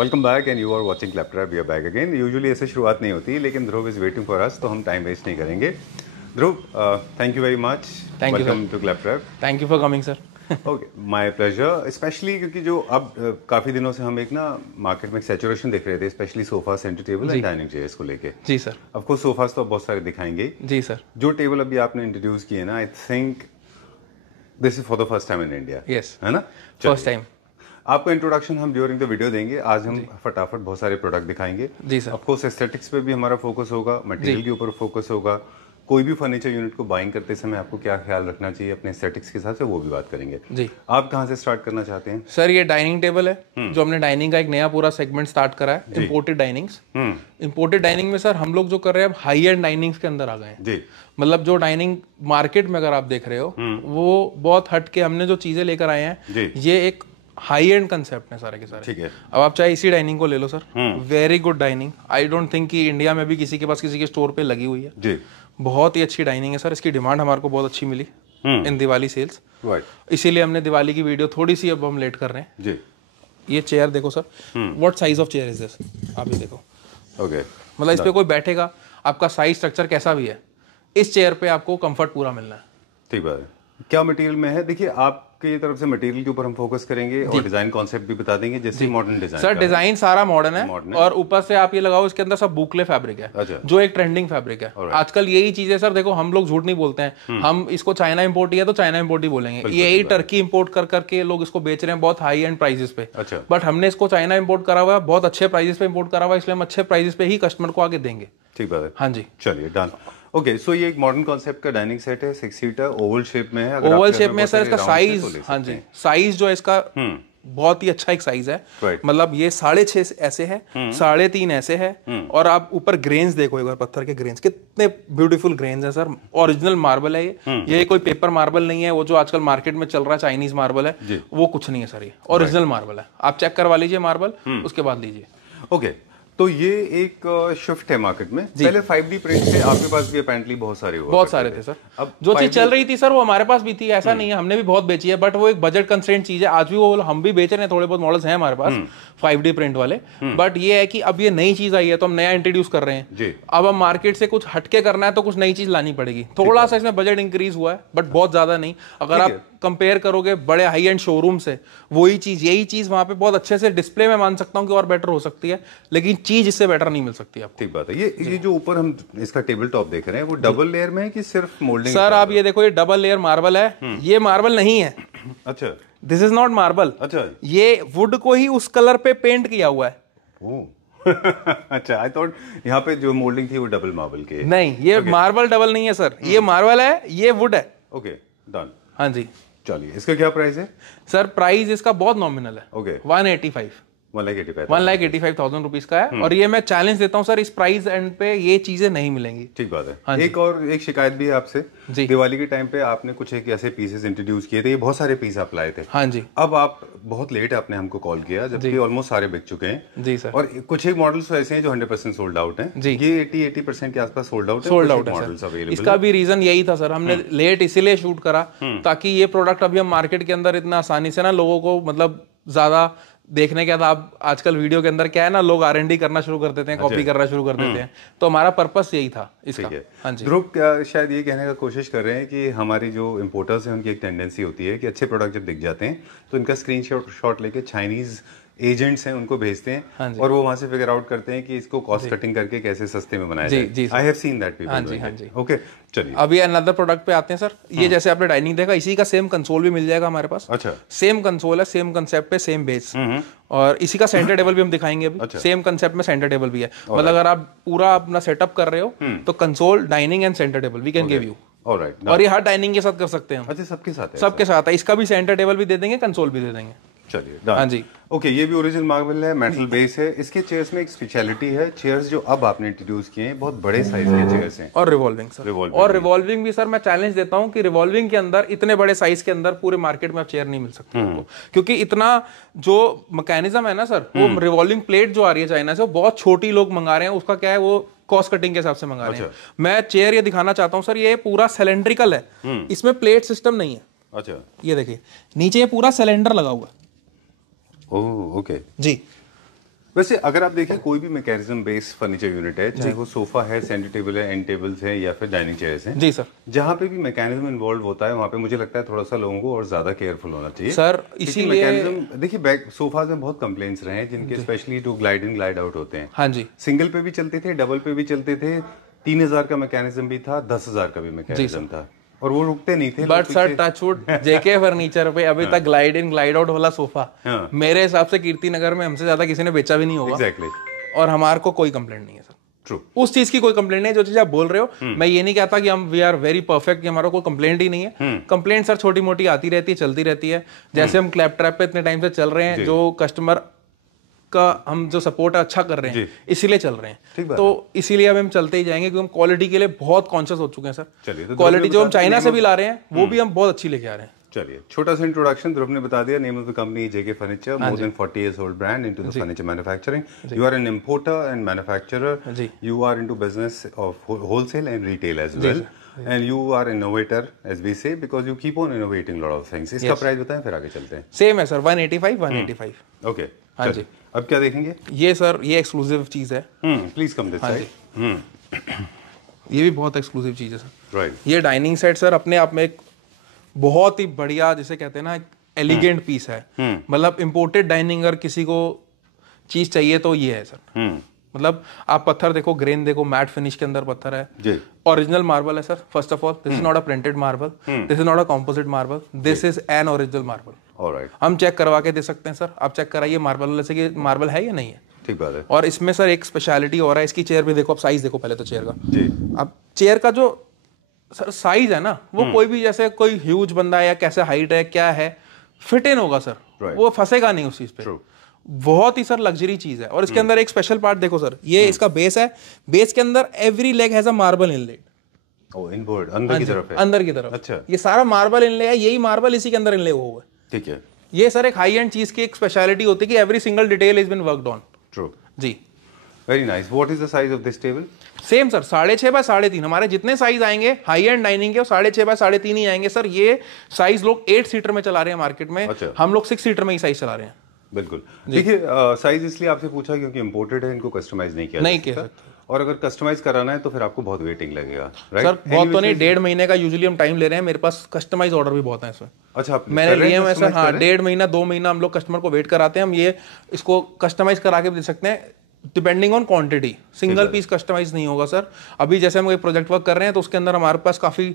Welcome back and you are watching Claptrap. We are back again. Usually ऐसे शुरुआत नहीं होती, लेकिन Dhruv is waiting for us, तो हम टाइम वेस्ट नहीं करेंगे। Dhruv, thank you very much. Welcome to Claptrap. Thank you for coming sir. Okay, my pleasure. Specially क्योंकि जो अब काफी दिनों से हम एक ना मार्केट में सैचुरेशन देख रहे थे, specially sofa, centre table and dining chairs को लेके। जी सर। ऑफ कोर्स सोफास तो बहुत सारे दिखाएंगे। जी सर। जो टेबल अभी आपने इंट्रोड्यूस किए ना, आई think this is for the first time in India. Yes, है ना? First time. आपका इंट्रोडक्शन हम ड्यूरिंग द वीडियो देंगे। आज हम फटाफट बहुत सारे प्रोडक्ट दिखाएंगे। जी सर। ऑफ कोर्स एस्थेटिक्स पे भी हमारा फोकस होगा, मटेरियल के ऊपर फोकस होगा। कोई भी फर्नीचर यूनिट को बाइंग करते समय आपको क्या ख्याल रखना चाहिए अपने एस्थेटिक्स के हिसाब से, वो भी बात करेंगे। जी। आप कहाँ से स्टार्ट करना चाहते हैं? सर ये डाइनिंग टेबल है, जो हमने डाइनिंग का एक नया पूरा सेगमेंट स्टार्ट करा है, इंपोर्टेड डाइनिंग्स। इंपोर्टेड डाइनिंग में सर हम लोग जो कर रहे हैं, अब हाई एंड डाइनिंग्स के अंदर आ गए हैं। जी। मतलब जो डाइनिंग मार्केट में अगर आप देख रहे हो, वो बहुत हट के हमने जो चीजें लेकर आए हैं, ये एक हाई एंड कंसेप्ट है सारे के सारे। ठीक है। अब आप चाहे इसी डाइनिंग को ले लो sir, very good dining. I don't think कि इंडिया में भी किसी के पास किसी के स्टोर पे लगी हुई है। जी। बहुत ही अच्छी डाइनिंग है सर। इसकी डिमांड हमारे को बहुत अच्छी मिली इन दिवाली सेल्स, इसीलिए हमने दिवाली की वीडियो थोड़ी सी अब हम लेट कर रहे हैं। जी। ये चेयर देखो sir, what size of chair is this, आप ये देखो। ओके। मतलब इस पे कोई बैठेगा, आपका साइज स्ट्रक्चर कैसा भी है, इस चेयर पे आपको कंफर्ट पूरा मिलना है। ठीक बात है। क्या मटेरियल में है? देखिए, आपकी तरफ से मटेरियल के ऊपर हम फोकस करेंगे और डिजाइन कॉन्सेप्ट भी बता देंगे, जैसे मॉडर्न डिजाइन। सर डिजाइन सारा मॉडर्न है, और ऊपर से आप ये लगाओ, इसके अंदर सब बूकले फैब्रिक है। अच्छा। जो एक ट्रेंडिंग फैब्रिक है आजकल। यही चीज है सर, देखो हम लोग झूठ नहीं बोलते हैं, हम इसको चाइना इंपोर्ट किया तो चाइना इंपोर्ट ही बोलेंगे। यही टर्की इंपोर्ट कर करके लोग इसको बेच रहे हैं बहुत हाई एंड प्राइसेस पे। अच्छा। बट हमने इसको चाइना इंपोर्ट करा हुआ है, बहुत अच्छे प्राइसेस पे इंपोर्ट करा हुआ है, इसलिए हम अच्छे प्राइसेस पे ही कस्टमर को आगे देंगे। ठीक बात है। हाँ जी, चलिए डन। ओके, सो ये एक मॉडर्न कॉन्सेप्ट का डाइनिंग सेट है, 6 सीटर, ओवल शेप में है। अगर ओवल शेप में सर इसका साइज, हाँ जी, साइज जो है इसका बहुत ही अच्छा एक साइज है। मतलब ये 6.5 ऐसे है, 3.5 ऐसे है, और आप ऊपर ग्रेन्स देखो एक बार, पत्थर के ग्रेन्स कितने ब्यूटीफुल ग्रेन्स है सर। ओरिजिनल मार्बल है ये कोई पेपर मार्बल नहीं है, वो जो आजकल मार्केट में चल रहा है चाइनीज मार्बल है, वो कुछ नहीं है सर। ये ओरिजिनल मार्बल है, आप चेक करवा लीजिए मार्बल, उसके बाद लीजिए। ओके, तो ये एक शिफ्ट है मार्केट में। पहले 5D प्रिंट थे, आपके पास भी अपेरेंटली बहुत सारे थे सर। अब जो चीज चल रही थी सर, वो हमारे पास भी थी, ऐसा नहीं है, हमने भी बहुत बेची है, बट वो एक बजट कंस्ट्रेंट चीज है। आज भी वो हम भी बेच रहे हैं, थोड़े बहुत मॉडल्स हैं हमारे पास 5D प्रिंट वाले। बट ये है कि अब ये नई चीज आई है, तो हम नया इंट्रोड्यूस कर रहे हैं। अब हम मार्केट से कुछ हटके करना है, तो कुछ नई चीज लानी पड़ेगी। थोड़ा सा इसमें बजट इंक्रीज हुआ है, बट बहुत ज्यादा नहीं। अगर आप कंपेयर करोगे बड़े हाई एंड शोरूम से, वही चीज, यही चीज वहां पे बहुत अच्छे से डिस्प्ले में मान सकता हूँ कि और बेटर हो सकती है, लेकिन चीज इससे बेटर नहीं मिल सकती आपको। ठीक बात है। ये जो ऊपर हम इसका टेबल टॉप देख रहे हैं, वो डबल लेयर में है कि सिर्फ मोल्डिंग? सर आप ये देखो, ये डबल लेयर मार्बल है। ये मार्बल नहीं है। अच्छा। This is not marble. अच्छा। ये वुड को ही उस कलर पे पेंट किया हुआ है। अच्छा, आई थॉट यहाँ पे जो मोल्डिंग थी वो डबल मार्बल के। नहीं, ये मार्बल डबल नहीं है सर, ये मार्बल है, ये वुड है। Okay done. हाँ जी। चलिए, इसका क्या प्राइस है? सर प्राइस इसका बहुत नॉमिनल है। ओके। 1,85,000 रुपीज का है, और ये मैं चैलेंज देता हूँ सर, इस प्राइस एंड पे ये चीजें नहीं मिलेंगी। ठीक बात है। हाँ, एक शिकायत भी है आपसे। दिवाली के टाइम पे आपने कुछ एक ऐसे पीसेस इंट्रोड्यूस किए थे, ये बहुत सारे पीस आप लाए थे। हाँ जी। अब आप बहुत लेट आपने हमको कॉल किया, जबकि ऑलमोस्ट सारे बिक चुके हैं। जी सर। और कुछ एक मॉडल्स ऐसे हैं जो 100% सोल्ड आउट हैं। जी। ये 80% के आसपास सोल्ड आउट है मॉडल्स अवेलेबल। इसका भी रीजन यही था सर, हमने लेट इसीलिए शूट करा ताकि ये प्रोडक्ट अभी हम मार्केट के अंदर इतना आसानी से ना लोगों को, मतलब ज्यादा देखने के बाद, आप आजकल वीडियो के अंदर क्या है ना, लोग R&D करना शुरू कर देते हैं, कॉपी करना शुरू कर देते हैं, तो हमारा पर्पस यही था इसका। हाँ जी। ध्रुव शायद ये कहने का कोशिश कर रहे हैं कि हमारी जो इंपोर्टर्स हैं, उनकी एक टेंडेंसी होती है कि अच्छे प्रोडक्ट जब दिख जाते हैं तो इनका स्क्रीनशॉट लेके चाइनीज एजेंट्स हैं उनको भेजते हैं। हाँ, और वो वहां से फिगर आउट करते हैं कि इसको कॉस्ट कटिंग करके कैसे सस्ते में बनाया जाए। I have seen that people. हाँ जी। ओके, चलिए अभी अनदर प्रोडक्ट पे आते हैं सर। ये जैसे आपने डाइनिंग देखा, इसी का सेम कंसोल भी मिल जाएगा हमारे पास। अच्छा। सेम कंसोल है, सेम कंसेप्ट पे, सेम बेस, और इसी का सेंटर टेबल भी हम दिखाएंगे अभी। अच्छा। सेम कंसेप्ट में सेंटर टेबल भी है। मतलब अगर आप पूरा अपना सेटअप कर रहे हो तो console, dining and centre table we can give you. और ये हर डाइनिंग के साथ कर सकते हैं हम। अच्छा, सबके साथ है? सबके साथ है। इसका भी सेंटर टेबल भी दे देंगे, कंसोल भी दे देंगे। चलिए, हाँ जी। ओके, ये भी ओरिजिनल मार्बल है, मेटल बेस है। इसके चेयर्स में एक स्पेशलिटी है, चेयर्स जो अब आपने इंट्रोड्यूस किए हैं बहुत बड़े साइज के चेयर्स हैं, और रिवॉल्विंग सर। और रिवॉल्विंग भी सर, मैं चैलेंज देता हूं कि रिवॉल्विंग के अंदर, इतने बड़े साइज के अंदर पूरे मार्केट में अब चेयर नहीं मिल सकती आपको, क्योंकि इतना जो मैकेनिज्म है ना सर, वो रिवॉल्विंग प्लेट जो आ रही है चाइना से, वो बहुत छोटी लोग मंगा रहे हैं। उसका क्या है, वो कॉस्ट कटिंग के हिसाब से मंगा रहे हैं। मैं चेयर ये दिखाना चाहता हूँ सर, ये पूरा सिलेंड्रिकल है, इसमें प्लेट सिस्टम नहीं है। अच्छा। ये देखिए नीचे ये पूरा सिलेंडर लगा हुआ है। ओह, ओके जी। वैसे अगर आप देखिए कोई भी मैकेनिज्म बेस्ड फर्नीचर यूनिट है, चाहे वो सोफा है, सेंटर टेबल है, एंड टेबल्स है या फिर डाइनिंग चेयर्स हैं, जी सर, जहाँ पे भी मैकेनिज्म इन्वॉल्व होता है वहाँ पे मुझे लगता है थोड़ा सा लोगों को और ज्यादा केयरफुल होना चाहिए सर। इसीलिए मैकेनिज्म देखिए, बैक सोफाज में बहुत कंप्लेंट्स रहे हैं जिनके स्पेशली जो ग्लाइड इन ग्लाइड आउट होते हैं। हाँ जी, सिंगल पे भी चलते थे, डबल पे भी चलते थे, 3000 का मैकेनिज्म भी था, 10,000 का भी मैकेनिज्म था, और वो रुकते नहीं थे। But sir touchwood JK furniture पे अभी तक ग्लाइड इन ग्लाइड आउट वाला सोफा मेरे हिसाब से कीर्ति नगर में हमसे ज्यादा किसी ने बेचा भी नहीं होगा। एग्जैक्टली। और हमारे को कोई कंप्लेंट नहीं है सर। ट्रू। उस चीज की कोई कंप्लेंट नहीं है, जो चीज आप बोल रहे हो। मैं ये नहीं कहता कि हम वी आर वेरी परफेक्ट, कि हमारा कोई कंप्लेंट ही नहीं है। कंप्लेंट सर छोटी मोटी आती रहती है, चलती रहती है। जैसे हम क्लैप ट्रैप पे इतने टाइम से चल रहे हैं, जो कस्टमर का हम जो सपोर्ट है अच्छा कर रहे हैं, इसीलिए चल रहे हैं। तो इसीलिए अब हम चलते ही जाएंगे, क्योंकि हम क्वालिटी के लिए बहुत कॉन्शियस हो चुके हैं सर। क्वालिटी जो हम चाइना से भी ला रहे हैं वो भी हम बहुत अच्छी लेके आ रहे हैं। चलिए, छोटा सा इंट्रोडक्शन ध्रुव ने बता दिया। Name of the company JK furniture, more than 40 years old brand into the furniture manufacturing. You are an importer and manufacturer. You are into business of wholesale and retail as well. And you are innovator, as we say, because you keep on innovating a lot of things. इसका price बताएं, फिर आगे चलते हैं। Same है sir, 185। Okay, हाँ जी। अब क्या देखेंगे? ये सर, ये एक्सक्लूसिव चीज है। Please come this side. ये भी बहुत एक्सक्लूसिव चीज है सर। राइट। ये डाइनिंग सेट सर अपने आप में एक बहुत ही बढ़िया, जिसे कहते हैं ना, एलिगेंट पीस है। मतलब इंपोर्टेड डाइनिंग अगर किसी को चीज चाहिए तो ये है सर। मतलब आप पत्थर देखो, ग्रेन देखो, मैट फिनिश के अंदर पत्थर है, ओरिजिनल मार्बल है sir. First of all, this is not a printed marble, this is not a composite marble, this is an original marble. Alright. हम चेक करवा के दे सकते हैं सर, आप चेक कराइए मार्बल वाले से कि मार्बल है या नहीं है। ठीक बात है। और इसमें सर एक स्पेशलिटी और है, इसकी चेयर भी देखो, आप साइज देखो पहले तो चेयर का। जी। अब चेयर का जो सर साइज है ना, वो कोई भी, जैसे कोई ह्यूज बंदा है या कैसे हाइट है क्या है, फिट इन होगा सर। वो फंसेगा नहीं उस चीज पे। बहुत ही सर लग्जरी चीज है। और इसके अंदर एक स्पेशल पार्ट देखो सर, ये इसका बेस है। बेस के अंदर every leg has a marble inlet. Inboard अंदर की तरफ है। अंदर की तरफ। अच्छा। ये सारा मार्बल इनले है, यही मार्बल इसी के अंदर इनले हुआ है। ठीक है। ये सर एक हाई एंड चीज की एक स्पेशलिटी होती है कि every single detail is been worked on. True जी। Very nice. What is the size of this table? Same sir, 6.5 by 3.5। हमारे जितने साइज आएंगे हाई एंड डाइनिंग के, वो 6.5 बाय 3.5 ही आएंगे सर। ये साइज लोग 8 सीटर में चला रहे हैं मार्केट में। अच्छा। हम लोग 6 सीटर में ही साइज चला रहे हैं। बिल्कुल। देखिए, साइज इसलिए आपसे पूछा क्योंकि इंपोर्टेड है, इनको कस्टमाइज नहीं किया जा सकता। और अगर कस्टमाइज कराना है तो फिर आपको बहुत वेटिंग लगेगा, राइट? सर बहुत तो नहीं, 1.5 महीने का यूजुअली हम टाइम ले रहे हैं। मेरे पास कस्टमाइज ऑर्डर भी बहुत है इसमें। अच्छा, मैंने लिए हैं सर। हाँ, 1.5 महीना 2 महीना हम लोग कस्टमर को वेट कराते हैं। हम ये इसको कस्टमाइज करा के भी दे सकते हैं, depending on quantity. Single piece customize नहीं होगा सर। अभी जैसे हम एक प्रोजेक्ट वर्क कर रहे हैं तो उसके अंदर हमारे पास काफी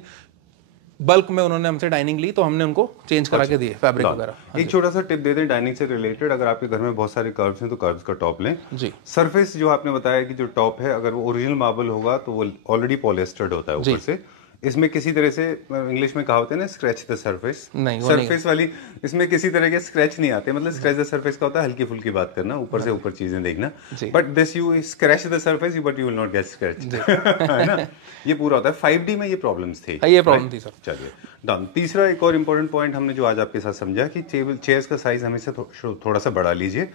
बल्क में उन्होंने हमसे डाइनिंग ली, तो हमने उनको चेंज करा के दिए फैब्रिक वगैरह। एक छोटा सा टिप दे दें डाइनिंग से रिलेटेड, अगर आपके घर में बहुत सारे कर्व्स हैं तो कर्व्स का टॉप लें जी। सरफेस जो आपने बताया कि जो टॉप है, अगर वो ओरिजिनल मार्बल होगा तो वो ऑलरेडी पॉलिएस्टर्ड होता है ऊपर से। इसमें किसी तरह से, इंग्लिश में कहावत है ना, स्क्रैच द सरफेस। नहीं, सरफेस वाली इसमें किसी तरह के स्क्रैच नहीं आते। मतलब स्क्रैच द सरफेस का होता है हल्की फुल्की बात करना, ऊपर से ऊपर चीजें देखना। But this you scratch the surface but you will not gate scratch, है ना? ये पूरा होता है। 5D में ये प्रॉब्लम्स थी। ये प्रॉब्लम थी सर। चलिए डन। तीसरा एक और इम्पोर्टेंट पॉइंट हमने जो आज आपके साथ समझा कि टेबल चेयर्स का साइज हमेशा थोड़ा सा बढ़ा लीजिए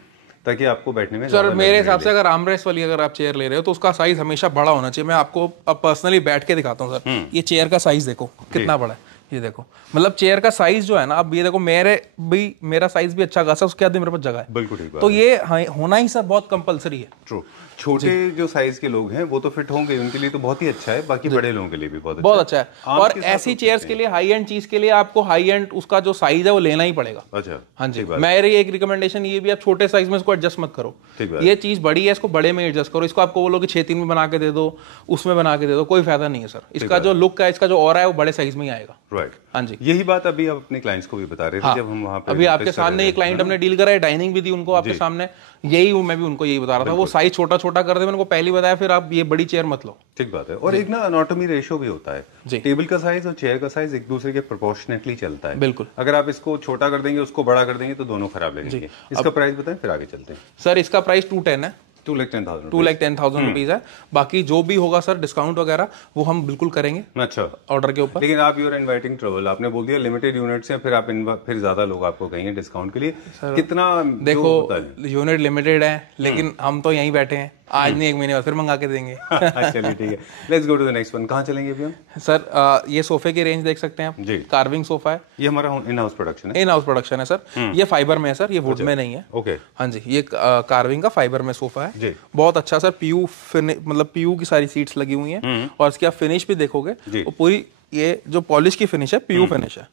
ताकि आपको बैठने में। सर मेरे हिसाब से अगर आर्मरेस्ट वाली अगर आप चेयर ले रहे हो तो उसका साइज हमेशा बड़ा होना चाहिए। मैं आपको अब पर्सनली बैठ के दिखाता हूँ सर। ये चेयर का साइज देखो कितना बड़ा है। ये देखो, मतलब चेयर का साइज जो है ना, अब ये देखो मेरा साइज भी अच्छा खासा, उसके बाद मेरे पास जगह है। बिल्कुल ठीक बात। तो ये होना ही सर बहुत कंपलसरी है। ट्रू। छोटे जो साइज के लोग हैं वो तो फिट होंगे, उनके लिए तो बहुत ही अच्छा है। बाकी बड़े लोगों के लिए भी बहुत अच्छा है। और ऐसी चेयर्स के लिए, हाई एंड चीज के लिए आपको हाई एंड उसका जो साइज है वो लेना ही पड़ेगा। अच्छा, हाँ जी। मेरी एक रिकमेंडेशन ये भी, आप छोटे साइज में इसको एडजस्ट मत करो। ये चीज बड़ी है, इसको बड़े में एडजस्ट करो। इसको आपको बोलो कि 6-3 में बना के दे दो, उसमें बना के दे दो, कोई फायदा नहीं है सर। इसका जो लुक है, इसका जो ऑरा है, वो बड़े साइज में ही आएगा। राइट। हाँ जी। यही बात अभी आप अपने क्लाइंट्स को भी बता रहे थे जब हम वहाँ पे अभी आपके सामने एक क्लाइंट हमने डील करा है, डाइनिंग भी दी उनको आपके सामने। यही मैं भी उनको यही बता रहा था, वो साइज छोटा छोटा कर दे, मैंने उनको पहले बताया, फिर आप ये बड़ी चेयर मत लो। ठीक बात है। और एक ना एनाटॉमी रेशियो भी होता है। टेबल का साइज और चेयर का साइज एक दूसरे के प्रोपोर्शनेटली चलता है। बिल्कुल। अगर आप इसको छोटा कर देंगे, उसको बड़ा कर देंगे तो दोनों खराब लगेंगे। इसका प्राइस बताएं, फिर आगे चलते हैं। सर इसका प्राइस 210 है। 2,10,000 रुपीज है। बाकी जो भी होगा सर डिस्काउंट वगैरह वो हम बिल्कुल करेंगे। अच्छा, ऑर्डर के ऊपर। लेकिन आप यू आर इनवाइटिंग ट्रबल, आपने बोल दिया लिमिटेड यूनिट्स हैं, फिर ज्यादा लोग आपको कहेंगे डिस्काउंट के लिए। कितना देखो, यूनिट लिमिटेड है लेकिन हम तो यहीं बैठे हैं। आज नहीं, 1 महीने बाद फिर मंगा के देंगे। चलिए ठीक है, let's go to the next one. कहाँ चलेंगे अभी हम? सर ये सोफे की रेंज देख सकते हैं आप जी। कार्विंग सोफा है, ये हमारा इन हाउस प्रोडक्शन है। इन हाउस प्रोडक्शन है सर। ये फाइबर में है सर, ये वुड में नहीं है। ओके हाँ जी, ये कार्विंग का फाइबर में सोफा है जी। बहुत अच्छा सर, पीयू मतलब पीयू की सारी सीट्स लगी हुई हैं और इसकी आप फिनिश भी देखोगे तो पूरी ये जो पॉलिश की फिनिश है पीयू फिनिश है,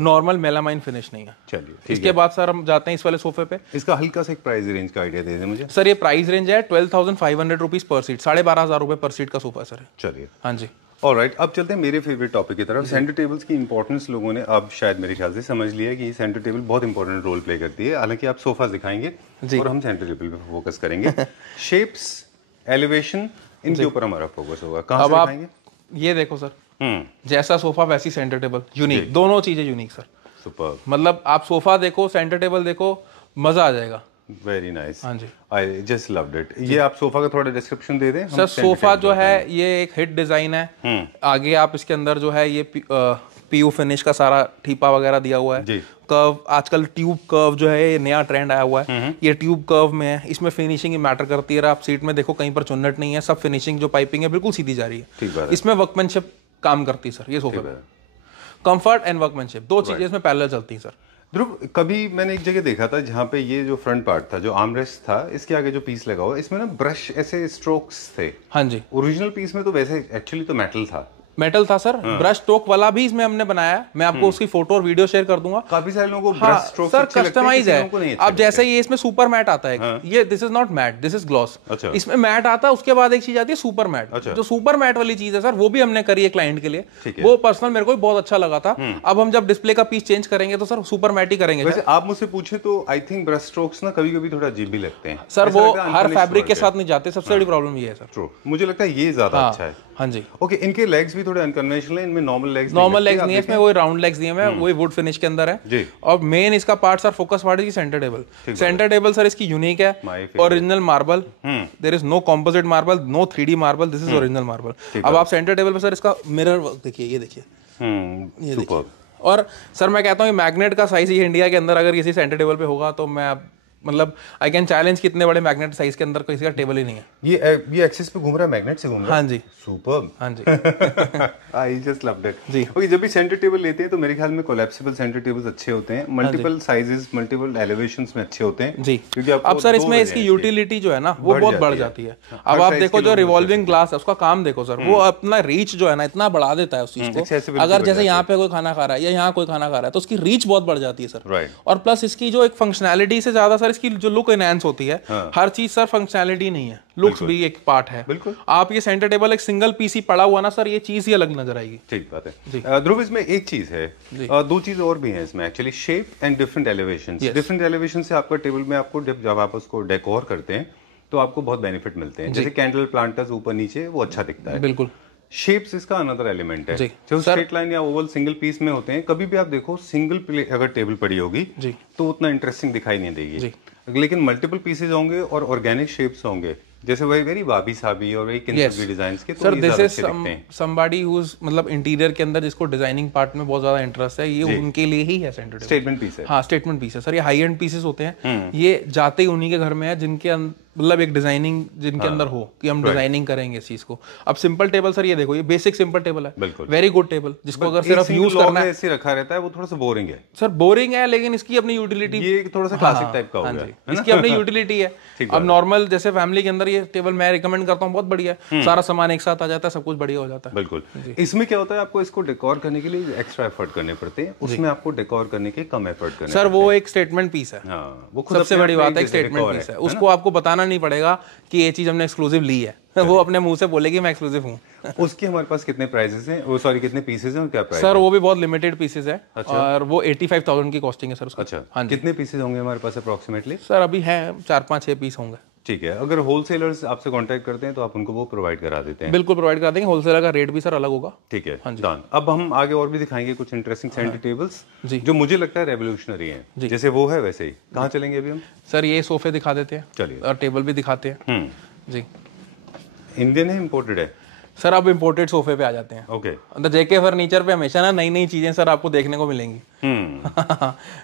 नॉर्मल मेलामाइन फिनिश नहीं है। चलिए इसके बाद सर हम जाते हैं इस वाले सोफे पे। इसका हल्का सा एक प्राइस रेंज का आइडिया दे दें मुझे। सर ये प्राइस रेंज है 12,500 रुपीज पर सीट, 12,500 रुपए पर सीट का सोफा है सर। चलिए हाँ जी। ऑलराइट, अब चलते हैं मेरे फेवरेट टॉपिक की तरफ। सेंटर टेबल्स की इंपॉर्टेंस लोगों ने अब शायद मेरे ख्याल से समझ लिया है कि सेंटर टेबल बहुत इंपॉर्टेंट रोल प्ले करती है। हालांकि आप सोफा दिखाएंगे और हम सेंटर टेबल पे फोकस करेंगे। शेप्स, एलिवेशन, इनके ऊपर हमारा फोकस होगा। कहाँ से दिखाएंगे? ये देखो सर, जैसा सोफा वैसी सेंटर टेबल, यूनिक, दोनों चीजें यूनिक सर। सुपर, मतलब आप सोफा देखो, सेंटर टेबल देखो, मजा आ जाएगा। वेरी नाइस, हाँ जी, आई जस्ट लव्ड इट। ये आप सोफा का थोड़ा डिस्क्रिप्शन दे दें। सर सोफा जो है ये एक हिट डिजाइन है। आगे आप इसके अंदर जो है ये पीयू फिनिश का सारा ठीपा वगैरह दिया हुआ है। कर्व, आजकल ट्यूब कर्व जो है ये नया ट्रेंड आया हुआ है। ये ट्यूब कर्व में है, इसमें फिनिशिंग मैटर करती है। आप सीट में देखो कहीं पर चुन्नट नहीं है, सब फिनिशिंग जो पाइपिंग है बिल्कुल सीधी जा रही है। इसमें वर्कमैनशिप काम करती है सर। ये सोफा कंफर्ट एंड वर्कमैनशिप दो चीजें इसमें पैरेलल चलती हैं सर। ध्रुव, कभी मैंने एक जगह देखा था जहाँ पे ये जो फ्रंट पार्ट था, जो आर्मरेस्ट था, इसके आगे जो पीस लगा हुआ, इसमें ना ब्रश ऐसे स्ट्रोक्स थे। हाँ जी, ओरिजिनल पीस में तो वैसे एक्चुअली तो मेटल था। मेटल था सर। ब्रश स्ट्रोक वाला भी इसमें हमने बनाया। मैं आपको उसकी फोटो और वीडियो शेयर कर दूंगा। काफी सारे लोगों को ब्रश स्ट्रोक सर कस्टमाइज है। अब जैसे ये इसमें सुपर मैट आता है, ये this is not matte, this is gloss. इसमें मैट आता है, उसके बाद एक चीज आती है सुपर मैट। जो सुपर मैट वाली चीज है सर, वो भी हमने करी है क्लाइंट के लिए। वो पर्सनल मेरे को बहुत अच्छा लगा था। अब हम जब डिस्प्ले का पीस चेंज करेंगे तो सर सुपर मैट ही करेंगे। वैसे आप मुझसे पूछे तो आई थिंक ब्रश स्ट्रोक्स ना कभी कभी थोड़ा अजीब भी लगते हैं सर। वो हर फैब्रिक के साथ नहीं जाते, सबसे बड़ी प्रॉब्लम ये है सर। ट्रू, मुझे लगता है ये ज्यादा अच्छा है। हाँ जी। ओके, इनके लेग्स भी थोड़े अनकन्वेंशनल हैं, इनमें नॉर्मल लेग्स नहीं है, इसमें वही राउंड लेग्स दिए हैं, वही वुड फिनिश के अंदर है जी। और मेन इसका पार्ट सर फोकस पार्ट है centre table. Centre table sir इसकी यूनिक है, original marble, there is no composite marble, no 3D marble, this is original marble. अब आप सेंटर टेबल पे सर इसका मिरर वर्क देखिए, ये देखिए, ये देखिए। और सर मैं कहता हूँ ये मैग्नेट का साइज ही इंडिया के अंदर अगर किसी सेंटर टेबल पे होगा तो मैं मतलब आई कैन चैलेंज कि इतने बड़े मैग्नेट साइज के अंदर किसी का टेबल ही नहीं है। ये एक्सिस पे घूम रहा है, मैग्नेट से घूम रहा है। हाँ जी, सुपर्ब। हाँ जी। आई जस्ट लव्ड इट जी। ओके, जब भी सेंटर टेबल लेते हैं तो मेरे ख्याल में कोलैप्सिबल सेंटर टेबल्स अच्छे होते हैं, मल्टीपल साइजेस, मल्टीपल एलिवेशंस में अच्छे होते हैं जी। क्योंकि अब सर इसमें इसकी यूटिलिटी जो है ना वो बहुत बढ़ जाती है। अब आप देखो जो रिवॉल्विंग ग्लास है उसका काम देखो सर, वो अपना रीच जो है ना इतना बढ़ा देता है उस चीज को। अगर जैसे यहाँ पे कोई खाना खा रहा है या यहाँ कोई खाना खा रहा है तो उसकी रीच बहुत बढ़ जाती है सर। और प्लस इसकी जो एक फंक्शनैलिटी से ज्यादा सर इसकी जो लुक होती है। हर चीज सर फंक्शनैलिटी नहीं है, लुक्स भी एक पार्ट है। बिल्कुल, आप ये सेंटर टेबल एक सिंगल पीसी पड़ा हुआ ना सर, ये चीज ही अलग नजर आएगी। ठीक बात है ध्रुव। इसमें एक चीज है, दो चीज और भी है इसमें actually, shape and different elevations. Different elevation से आपका टेबल में आपको जब आप उसको डेकोर करते हैं तो आपको बहुत बेनिफिट मिलते हैं। जैसे कैंडल प्लांटर्स ऊपर नीचे, वो अच्छा दिखता है। बिल्कुल। शेप्स इसका अनदर एलिमेंट है। जो स्ट्रेट लाइन या ओवल सिंगल पीस में होते हैं, कभी भी आप देखो सिंगल अगर टेबल पड़ी होगी तो उतना इंटरेस्टिंग दिखाई नहीं देगी। लेकिन मल्टीपल पीसेज होंगे और ऑर्गेनिक शेप्स होंगे, जैसे वही वेरी वाबी साबी और वही किन्सबी डिजाइन्स के, तो sir this is somebody who is मतलब इंटीरियर के अंदर जिसको डिजाइनिंग पार्ट में बहुत ज्यादा इंटरेस्ट है, ये उनके लिए ही है सेंटर टेबल। स्टेटमेंट पीस है। हाँ, स्टेटमेंट पीस है सर। ये हाई एंड पीसेस होते हैं, ये जाते ही उन्हीं के घर में है जिनके मतलब एक डिजाइनिंग जिनके अंदर हो कि हम डिजाइनिंग करेंगे इस चीज को। अब सिंपल टेबल सर, ये देखो, ये बेसिक सिंपल टेबल है, बिल्कुल वेरी गुड टेबल, जिसको अगर सिर्फ यूज करना है ऐसे रखा रहता है, वो थोड़ा सा बोरिंग है सर। बोरिंग है, लेकिन इसकी अपनी यूटिलिटी, ये थोड़ा सा क्लासिक टाइप का हो गया, इसकी अपनी यूटिलिटी है। अब नॉर्मल जैसे फैमिली के अंदर ये टेबल मैं रिकमेंड करता हूँ, बहुत बढ़िया है, सारा सामान एक साथ आ जाता है, सब कुछ बढ़िया हो जाता है। बिल्कुल। इसमें क्या होता है, आपको इसको डेकोर करने के लिए एक्स्ट्रा एफर्ट करने पड़ते हैं, उसमें आपको डेकोर करने के कम एफर्ट करने सर। वो एक स्टेटमेंट पीस है, वो सबसे बड़ी बात है, स्टेटमेंट पीस है। उसको आपको बताना नहीं पड़ेगा कि ये चीज हमने एक्सक्लूसिव ली है, वो अपने मुंह से बोलेगी मैं एक्सक्लूसिव हूँ। उसके हमारे पास कितने प्राइसेस हैं, वो सॉरी कितने पीसेस हैं और क्या प्राइस सर? वो भी बहुत लिमिटेड पीसेस है। अच्छा। और वो 85,000 की कॉस्टिंग है सर उसका। अच्छा, हाँ। कितने पीसेस होंगे हमारे पास अप्रोक्सीमेटली? सर अभी है 4-5-6 पीस होंगे। ठीक है, अगर होलसेलर्स आपसे कांटेक्ट करते हैं तो आप उनको वो प्रोवाइड करा देते हैं? बिल्कुल प्रोवाइड करा देंगे, होलसेलर का रेट भी सर अलग होगा। ठीक है, डन। अब हम आगे और भी दिखाएंगे कुछ इंटरेस्टिंग सेंटर टेबल्स जो मुझे लगता है रेवोल्यूशनरी हैं, जैसे वो है वैसे ही। कहाँ चलेंगे अभी हम? सर ये सोफे दिखा देते हैं, चलिए, और टेबल भी दिखाते हैं जी। इंडियन है, इम्पोर्टेड है सर? अब इम्पोर्टेड सोफे पे आ जाते हैं। ओके। तो जेके फर्नीचर पे हमेशा ना नई नई चीजें सर आपको देखने को मिलेंगी।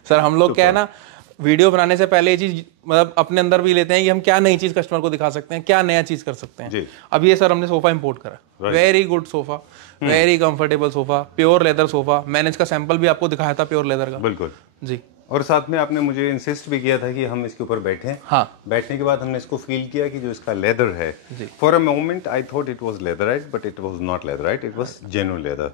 सर हम लोग क्या है ना, वीडियो बनाने से पहले ये चीज मतलब अपने अंदर भी लेते हैं कि हम क्या नई चीज कस्टमर को दिखा सकते हैं, क्या नया चीज कर सकते हैं। अब ये सर हमने सोफा इंपोर्ट करा, very good sofa, very comfortable sofa, pure leather sofa. मैंने इसका सैंपल भी आपको दिखाया था प्योर लेदर का। बिल्कुल जी। और साथ में आपने मुझे इंसिस्ट भी किया था कि हम इसके ऊपर बैठें। हाँ। बैठने के बाद हमने इसको फील किया कि जो इसका लेदर है, for a moment I thought it was leatherette, but it was not leatherette, it was genuine leather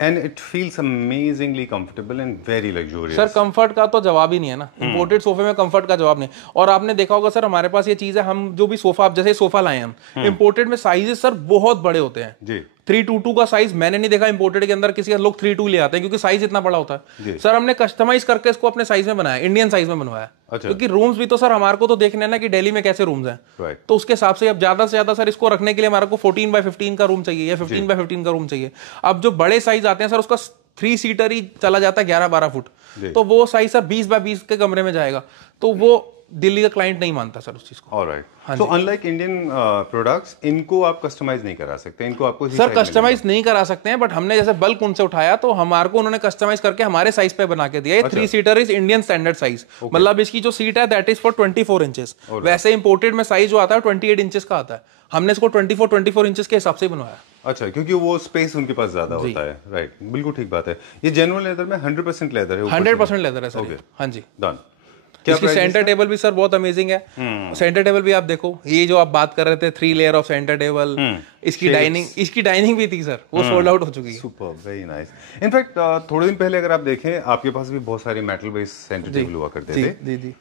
and it feels amazingly comfortable and very luxurious. Sir comfort का तो जवाब ही नहीं है ना, इंपोर्टेड सोफे में कंफर्ट का जवाब नहीं। और आपने देखा होगा सर हमारे पास ये चीज है, हम जो भी सोफा, आप जैसे सोफा लाए हम, इंपोर्टेड में साइजेस सर बहुत बड़े होते हैं जी। 322 का साइज मैंने नहीं देखा इंपोर्टेड के अंदर, किसी का लोग 32 ले आते हैं क्योंकि साइज इतना बड़ा होता है। सर हमने कस्टमाइज करके इसको अपने साइज में बनाया, इंडियन साइज में बनवाया। क्योंकि रूम्स भी तो सर हमारे को तो देखने हैं ना कि दिल्ली में कैसे रूम्स हैं, तो उसके हिसाब से अब ज्यादा से ज्यादा सर इसको रखने के लिए हमारे को 14x15 का रूम चाहिए या 15x15 का रूम चाहिए। अब जो बड़े साइज आते हैं सर उसका 3 सीटर ही चला जाता है 11-12 फुट, तो वो साइज सर 20x20 के कमरे में जाएगा, तो वो दिल्ली का क्लाइंट नहीं मानता सर उस चीज को। Alright, so unlike Indian products, इनको आप कस्टमाइज नहीं करा सकते, इनको आपको सर कस्टमाइज नहीं करा सकते हैं, बट हमने जैसे बल्क उनसे उठाया तो हमारे को उन्होंने कस्टमाइज करके हमारे साइज पे बना के दिया। 3 seater is Indian standard size, मतलब इसकी जो सीट है दैट इज फॉर 24 इंचेस। वैसे इंपोर्टेड में साइज जो आता है 28 इंचेस का आता है, हमने इसको 24 इंचेस के हिसाब से बनवाया। अच्छा, क्योंकि वो स्पेस उनके पास ज्यादा होता है। राइट, बिल्कुल ठीक बात है। ये जेन्युइन लेदर में 100% लेदर है, 100% लेदर है सर। हाँ जी, डन। इसकी सेंटर टेबल भी सर बहुत अमेजिंग है। सेंटर टेबल भी आप देखो, ये जो आप बात कर रहे थे 3 लेयर ऑफ सेंटर टेबल, इसकी डाइनिंग भी थी सर, वो सोल्ड आउट हो चुकी है। Super, very nice. इनफैक्ट थोड़े दिन पहले अगर आप देखें, आपके पास भी बहुत सारे मेटल बेस्ड सेंटर टेबल हुआ करते थे। जी।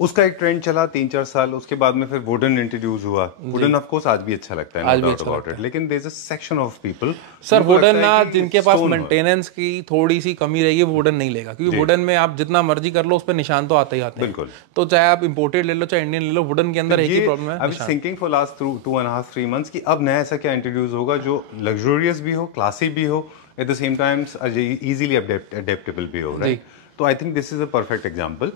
उसका एक ट्रेंड चला 3-4 साल, उसके बाद में फिर वुडन इंट्रोड्यूस हुआ। वुडन ऑफ कोर्स आज भी अच्छा लगता है, नो डाउट अबाउट इट, लेकिन there is a section of people sir wooden ना, जिनके पास मेंटेनेंस की थोड़ी सी कमी रहेगी वुडन नहीं लेगा, क्योंकि वुडन में आप जितना मर्जी कर लो उस पर निशान तो आते ही आते हैं। बिल्कुल, तो चाहे आप इंपोर्टेड ले लो चाहे इंडियन ले लो, वुडन के अंदर एक ही प्रॉब्लम है। I was thinking for last 2.5-3 months कि अब नया ऐसा क्या इंट्रोड्यूस होगा जो लग्जूरियस भी हो, क्लासी भी हो, at the same time easily adaptable भी हो, राइट? तो I think this is a perfect example.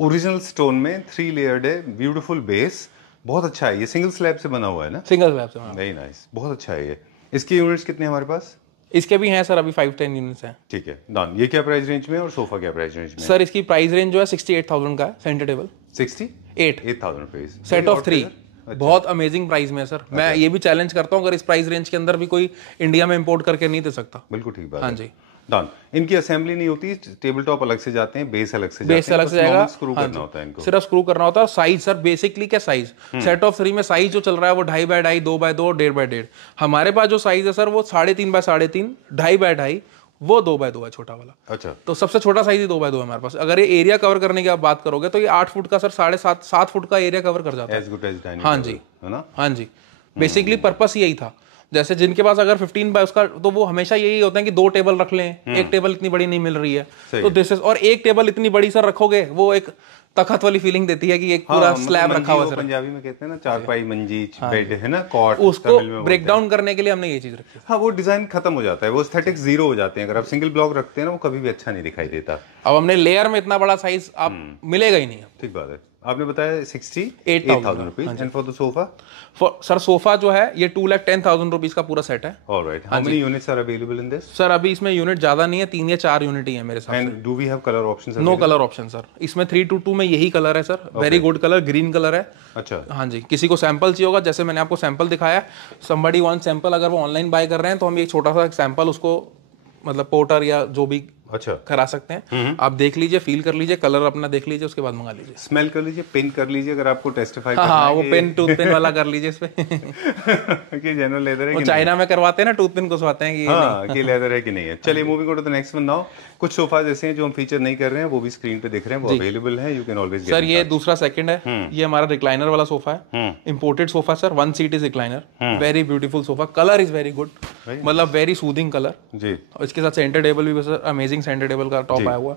Original stone में 3 लेयर्ड है, ब्यूटीफुल बेस, बहुत अच्छा है। ये सिंगल स्लैब से बना हुआ है ना? सिंगल स्लैब से बना, वेरी नाइस, बहुत अच्छा है ये। इसके यूनिट्स कितने हमारे पास? इसके भी हैं सर, अभी 5-10 यूनिट्स हैं। ठीक है, डन। ये क्या प्राइस रेंज में और सोफा क्या प्राइस रेंज में? सर इसकी प्राइस रेंज जो है 68,000 का है, centre table 68,000 rupees, set of 3। बहुत अमेजिंग प्राइस में है सर। मैं ये भी चैलेंज करता हूँ, अगर इस प्राइस रेंज के अंदर भी कोई इंडिया में इंपोर्ट करके नहीं दे सकता। बिल्कुल ठीक बात। हाँ जी, डन। इनकी असेंबली नहीं होती, टेबल टॉप अलग से जाते हैं, बेस अलग से जाएगा, स्क्रू करना होता है इनको, सिर्फ स्क्रू करना होता है। साइज सर बेसिकली क्या साइज, सेट ऑफ 3 में साइज जो चल रहा है वो 2.5x2, 2x2, 1.5x1.5। हमारे पास जो साइज है सर वो 3.5x3.5, 2.5x2, वो 2x2 है छोटा वाला। अच्छा, तो सबसे छोटा साइज ही 2x2 है हमारे पास। अगर ये एरिया कवर करने की आप बात करोगे तो ये 8 फुट का सर 7.5 फुट का एरिया कवर कर जाता है। हाँ जी, है ना? हाँ जी, बेसिकली पर्पस यही था। जैसे जिनके पास अगर 15 बाय उसका, तो वो हमेशा यही होता है कि 2 टेबल रख लें, एक टेबल इतनी बड़ी नहीं मिल रही है, तो दिस इज, और एक टेबल इतनी बड़ी सर रखोगे वो एक तखत वाली फीलिंग देती है कि एक पूरा स्लैब रखा हुआ सर। पंजाबी में कहते हैं ना, चारपाई, मंजी, बेड, है ना, कॉट, उसको ब्रेक डाउन करने के लिए हमने ये चीज रखी। हाँ, वो डिजाइन खत्म हो जाता है, वो एस्थेटिक्स जीरो हो जाते हैं। अगर आप सिंगल ब्लॉक रखते हैं ना, वो कभी भी अच्छा नहीं दिखाई देता। अब हमने लेयर में इतना बड़ा साइज आप मिलेगा ही नहीं। ठीक बात है। आपने बताया 68,000 rupees, and for the sofa? Sir sofa जो है ये 2,10,000 रुपीज का पूरा सेट है। Alright, how many units are available in this? Sir अभी इसमें यूनिट ज्यादा नहीं है, 3 या 4 यूनिट ही है मेरे साथ। And do we have colour options? No colour option sir, इसमें 322 में यही कलर है sir, very good colour, green colour है। अच्छा, हाँ जी, किसी को सैंपल चाहिए होगा, जैसे मैंने आपको सैंपल दिखाया, समबडी वांट सैंपल, अगर वो ऑनलाइन बाय कर रहे हैं तो हम एक छोटा सा सैंपल उसको मतलब पोर्टर या जो भी अच्छा करा सकते हैं। आप देख लीजिए, फील कर लीजिए, कलर अपना देख लीजिए, उसके बाद मंगा लीजिए, स्मेल कर लीजिए, पिन कर लीजिए अगर आपको टेस्टिफाई करना है। हाँ, वो पेन टूथ पिन वाला कर लीजिए इस पे कि जेन्युइन लेदर है कि चाइना में करवाते हैं ना, टूथ पिन घुसवाते हैं कि हाँ कि लेदर है कि नहीं है। चलिए, moving on to the next one now. कुछ सोफा जैसे हैं जो हम फीचर नहीं कर रहे हैं, वो भी स्क्रीन पे दिख रहे हैं, वो अवेलेबल है, you can always get. Sir ये दूसरा सेकंड है, ये हमारा रिक्लाइनर वाला सोफा है, imported sofa sir, 1 seat is recliner, very beautiful sofa, colour is very good, मतलब वेरी सूदिंग कलर जी। और इसके साथ सेंटर टेबल भी सर अमेजिंग सेंटर टेबल का टॉप आया हुआ,